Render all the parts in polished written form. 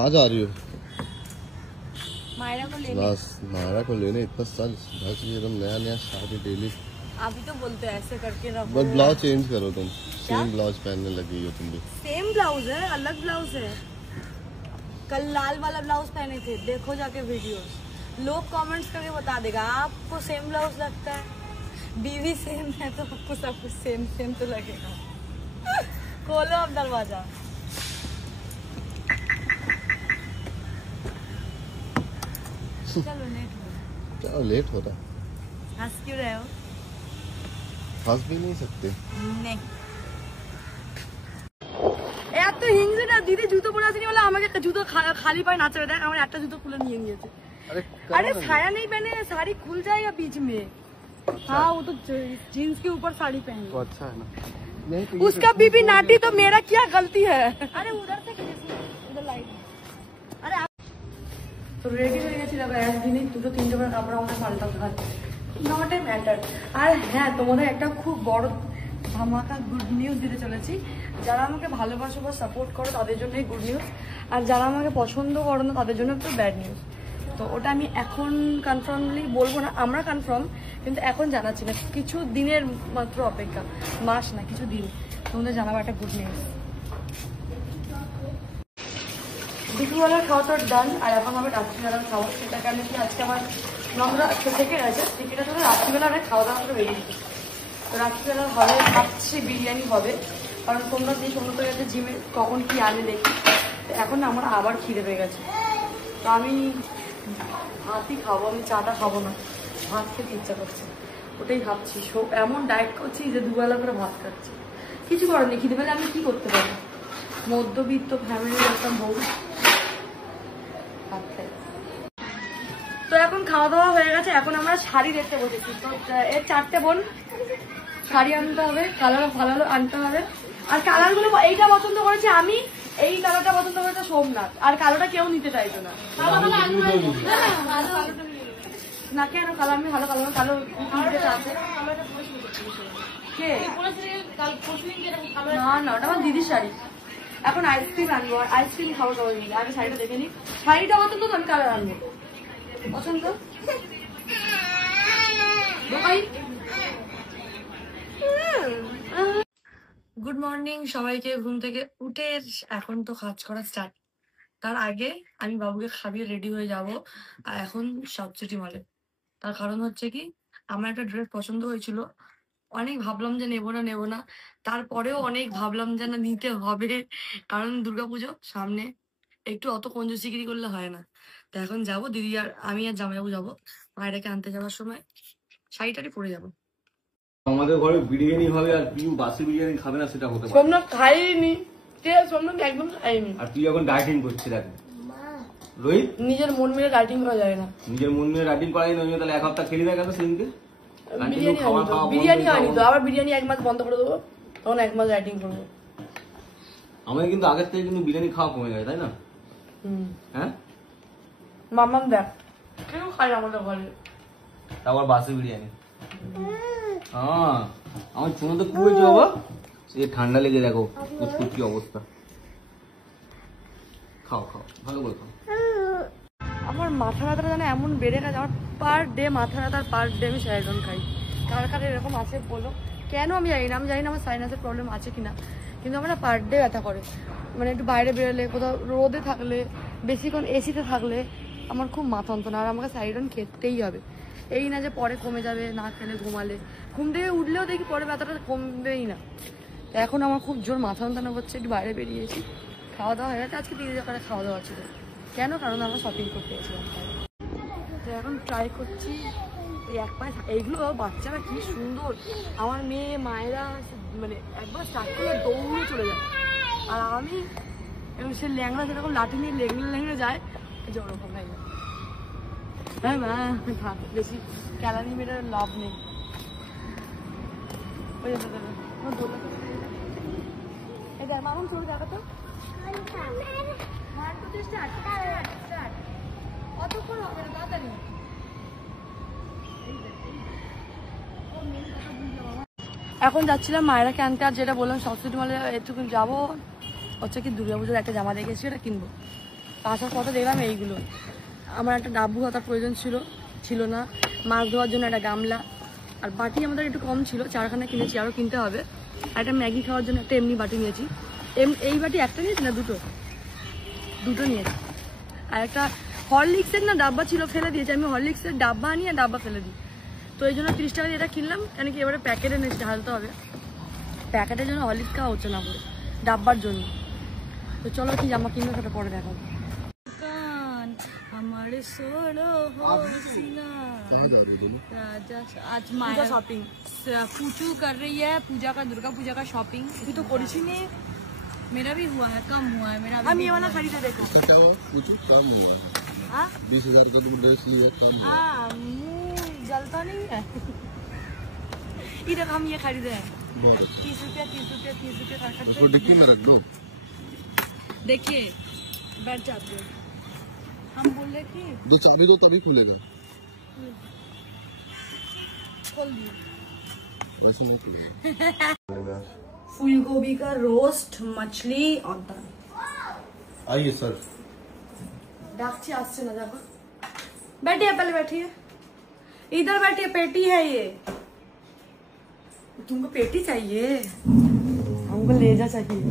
कहाँ जा रही हो? मायरा को लेने। बस मायरा को लेने इतना सज धज के एकदम नया नया शादी डेली। अभी तो बोलते हैं ऐसे करके रखो। बस ब्लाउज चेंज करो तुम। सेम ब्लाउज पहनने लगी हो तुम भी। सेम ब्लाउज है, अलग ब्लाउज है। कल लाल वाला ब्लाउज पहने थे, देखो जाके वीडियोस। लोग कमेंट्स करके बता देगा आपको सेम ब्लाउज लगता है। बीवी सेम है तो आपको सब कुछ सेम सेम तो लगेगा। खोलो अब दरवाजा। चलो लेट हो। क्या लेट हो रहा? हंस क्यों रहे हो? हंस भी नहीं सकते। नहीं এত হিংসে না দিদি জুতো পরে আসেনি বলে আমাকে একটা জুতো খালি পায়ে নাচবে দেখ আমার একটা জুতো খুলে নিয়ে নিয়েছে। अरे साया नहीं पहने, साड़ी खुल जाएगा बीच में। हाँ वो तो जीन्स के ऊपर साड़ी पहनी। तो अच्छा है ना। नहीं तो उसका बीबी नाटी तो मेरा क्या गलती है? अरे उधर से उधर लाइट। अरे तो रेडी হয়ে গেছিলাম একদিনই দুটো তিনটে করে কাপড় আমাকে পাল্টাতে হয়। Not a matter. আর হ্যাঁ তোমাদের একটা খুব বড় ধামাকা গুড নিউজ দিতে চলেছি। যারা আমাকে ভালোবাসো বা সাপোর্ট করো তাদের জন্যই গুড নিউজ, আর যারা আমাকে পছন্দ করো না তাদের জন্য একটু ব্যাড নিউজ। তো ওটা আমি এখন কনফার্মলি বলবো না, আমরা কনফার্ম কিন্তু এখন জানাচ্ছি না, কিছু দিনের মাত্র অপেক্ষা, মাস না কিছু দিন তোমাদের জানাবো একটা গুড নিউজ। দুপুরবেলার খাওয়া তো ডান, আর এখন হবে রাত্রিবেলার খাওয়া। সেটা কেন কি আজকে আমার নোংরা থেকে গেছে, টিকিটা শুধু রাত্রিবেলা খাওয়া দাওয়া করে বেরিয়ে গেছে। তো রাত্রিবেলা হবে ভাবছি বিরিয়ানি হবে, কারণ তোমরা দিয়ে সমস্ত গেছে জিমে কখন কি আনে দেখি। এখন আমার আবার খিদে পেয়ে গেছে, তো আমি ভাতই খাবো, আমি চাটা খাবো না, ভাত খেতে ইচ্ছা করছে, ওটাই ভাবছি। এমন ডায়েট করছি যে দুবেলা করে ভাত খাচ্ছি, কিছু করার নেই। খিদে পেলে আমি কি করতে পারি? মধ্যবিত্ত ফ্যামিলির একটা বউ, ভাত খাই। তো এখন খাওয়া দাওয়া হয়ে গেছে, এখন আমরা শাড়ি দেখতে বসেছি। তো এর 4টে বোন শাড়ি আনতে হবে, কালার ভালো আনতে হবে। আর কালার গুলো এইটা পছন্দ করেছে আমি, এই কালারটা পছন্দ করেছে সোমনাথ, আর কালোটা কেউ নিতে চাইছো না। না কেন কালার আমি ভালো কালার কালো আছে না না ওটা আমার দিদির শাড়ি। এখন আইসক্রিম আনবো, আর আইসক্রিম খাবো সবাই মিলে। আগে শাড়িটা দেখে নি, শাড়িটা পছন্দ তো আমি কালার আনবো। পছন্দ গুড মর্নিং সবাইকে। ঘুম থেকে উঠে এখন তো কাজ করা স্টার্ট। তার আগে আমি বাবুকে খাবিয়ে রেডি হয়ে যাব, আর এখন সাউথ সিটি মলে। তার কারণ হচ্ছে কি, আমার একটা ড্রেস পছন্দ হয়েছিল, অনেক ভাবলাম যে নেবো না, তারপরেও অনেক ভাবলাম যে না নিতে হবে, কারণ দুর্গাপুজো সামনে, একটু অত কঞ্জুসিগিরি করলে হয় না। তো এখন যাবো, দিদি আর আমি আর জামাইবাবু যাবো, মায়েরাকে আনতে যাওয়ার সময় শাড়িটারি পরে যাবো। আমাদের ঘরে বিরিয়ানি হবে, আর পিউ বাসি বিরিয়ানি খাবে না সেটা হতে পারে। সোমনাথ খাইনি, সোমনাথ একদম খাইনি। আর তুই এখন ডায়েটিং করছিস, দেখ রোহিত, নিজের মন মেরে ডায়েটিং করা যায় না। নিজের মন নিয়ে ডায়েটিং করাই না, তাহলে এক হপ্তাহ খেলি না কেন সেদিনকে? বিরিয়ানি আনি তো, আবার বিরিয়ানি 1 মাস বন্ধ করে দেবো, তখন 1 মাস ডায়েটিং করবো। আমাদের কিন্তু আগের থেকে কিন্তু বিরিয়ানি খাওয়া কমে গেছে, তাই না? হ্যাঁ মামাম দেখ কেন খাই আমাদের ঘরে, তারপর বাসি বিরিয়ানি। হ্যাঁ আমার চুনো তো কি হয়েছে বাবা, সে ঠান্ডা লেগে দেখো কুচকুচ কি অবস্থা। খাও খাও ভালো করে খাও। আমার মাথা ব্যথাটা যেন এমন বেড়ে গেছে, আমার পার ডে মাথা ব্যথা, পার ডে আমি স্যারিডন খাই। কার কার এরকম আছে বলো, কেন আমি জানি না, আমার সাইনাসের প্রবলেম আছে কিনা, কিন্তু আমার পার ডে ব্যথা করে। মানে একটু বাইরে বেরোলে, কোথাও রোদে থাকলে, বেশিক্ষণ এসিতে থাকলে আমার খুব মাথা যন্ত্রণা, আর আমাকে সাইডন খেতেই হবে। এই না যে পরে কমে যাবে না খেলে, ঘুমালে, ঘুম থেকে উঠলেও দেখি পরে ব্যথাটা কমবেই না। তো এখন আমার খুব জোর মাথা যন্ত্রণা করছে, একটু বাইরে বেরিয়েছি, খাওয়া দাওয়া হয়ে গেছে। আজকে 3 জায়গায় খাওয়া দাওয়া ছিল, কেন কারণ আমরা শপিং করতে গেছিলাম। তো এখন ট্রাই করছি এই এক পায়ে, এইগুলো বাচ্চারা কি সুন্দর, আমার মেয়ে মায়েরা মানে একবার স্টার্ট করে দৌড়ে চলে যায়, আর আমি সে ল্যাংড়া সেরকম লাঠি নিয়ে লেংড়ে যায়, যে ওরকম হয় না। হ্যাঁ মা থাক, বেশি ক্যালারি মেরে লাভ নেই। মামন চলে যাবে তো, কতক্ষণ হবে না, তাড়াতাড়ি। এখন যাচ্ছিলাম মায়েরাকে আনতে, আর যেটা বললাম সাউথ সিটি মলে একটু যাবো, হচ্ছে কি দুর্গাপুজোর একটা জামা দেখেছি, ওটা কিনবো। আসার পথে দেখলাম এইগুলো। আমার একটা ডাব্বু হাতার প্রয়োজন ছিল না, মাছ ধোয়ার জন্য একটা গামলা, আর বাটি আমাদের একটু কম ছিল, 4খানা কিনেছি, আরও কিনতে হবে। আর একটা ম্যাগি খাওয়ার জন্য একটা এমনি বাটি নিয়েছি। এই বাটি একটা নিয়েছি না দুটো নিয়েছি। আর একটা হরলিক্সের না ডাব্বা ছিল, ফেলে দিয়েছি। আমি হরলিক্সের ডাব্বা আনি আর ডাব্বা ফেলে দিই, তো এই জন্য 30 টাকা দিয়ে এটা কিনলাম। কেন কি এবারে প্যাকেটে নিয়ে ঢালতে হবে, প্যাকেটের জন্য হরলিক্স খাওয়া হচ্ছে না করে, ডাব্বার জন্য। তো চলো কি জামা কিনবো সেটা পরে দেখাবো। हमारे सोलो हो राजा आज माया शॉपिंग पूछू कर रही है, पूजा का दुर्गा पूजा का शॉपिंग। तू तो करिस ही नहीं, मेरा भी हुआ है, कम हुआ है मेरा। हम ये वाला खरीदे देखो, क्या हुआ? पूछो कम हुआ। हाँ 20,000 का तुम ड्रेस लिए, कम हुआ। हाँ मुँह जलता नहीं है। इधर हम ये खरीदे हैं बहुत अच्छा। 30 रुपया उसको डिक्की में रख दो। देखिए बैठ जाते हो, हम बोल रहे कि जो चाबी दो तभी खुलेगा, खोल दिए। वैसे नहीं खुलेगा। फूल गोभी का रोस्ट, मछली और दाल। आइए सर। डाकची आसছে ना, देखो बैठिए, पहले बैठिए, इधर बैठिए, पेटी है ये। तुमको पेटी चाहिए? हमको लेजा चाहिए,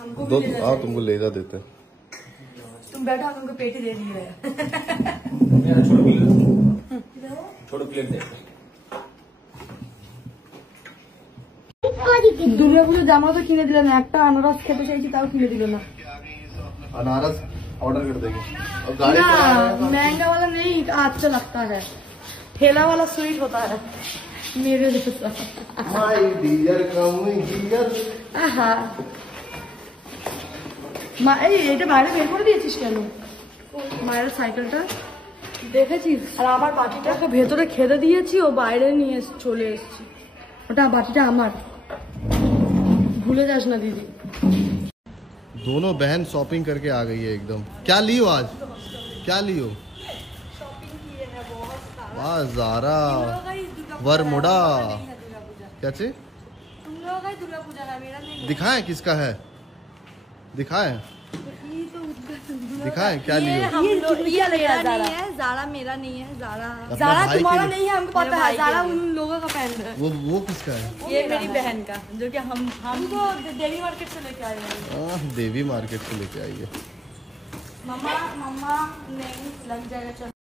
हमको दो भी लेजा आओ, तुमको लेजा देते हैं। तुम बैठो, तुमको पेटी दे दी है। छोटो प्लेट दे। দুর্গা পুজোর জামা তো কিনে দিল না, একটা আনারস খেতে চাইছি তাও কিনে দিল না। अनारस ऑर्डर कर देंगे। और गाड़ी ना पे आया है। महंगा वाला नहीं, अच्छा लगता है, ठेला वाला स्वीट होता है मेरे जैसा। My dear come here. আহা মা, এইটা বাইরে বের করে দিয়েছিস কেন? মায়ের সাইকেলটা দেখেছিস? আর আমার বাটিটাকে ভেতরে খেতে দিয়েছি, ও বাইরে নিয়ে চলে এসেছি। ওটা বাটিটা আমার, ভুলে যাস না দিদি। दोनों बहन शॉपिंग करके आ गई है एकदम। क्या लियो आज? क्या लियो? वाह ज़ारा, वरमुडा, क्या चीज? तुम लोगों का ही दुर्गा पूजा है, मेरा नहीं है। दिखाएं किसका है, दिखाएं दिखाएं क्या लियो? ये मेरा नहीं है, ज़ारा मेरा नहीं है, ज़ारा ज़ारा भाई के तुम्हारा लिए। नहीं है, हमको पता है। ज़ारा उन लोगों का पहन है। वो किसका है? ये मेरी बहन का, जो कि हमको देवी मार्केट से लेके आए हैं। देवी मार्केट से लेके आई है। मम्मा नहीं लग जाएगा, चलो।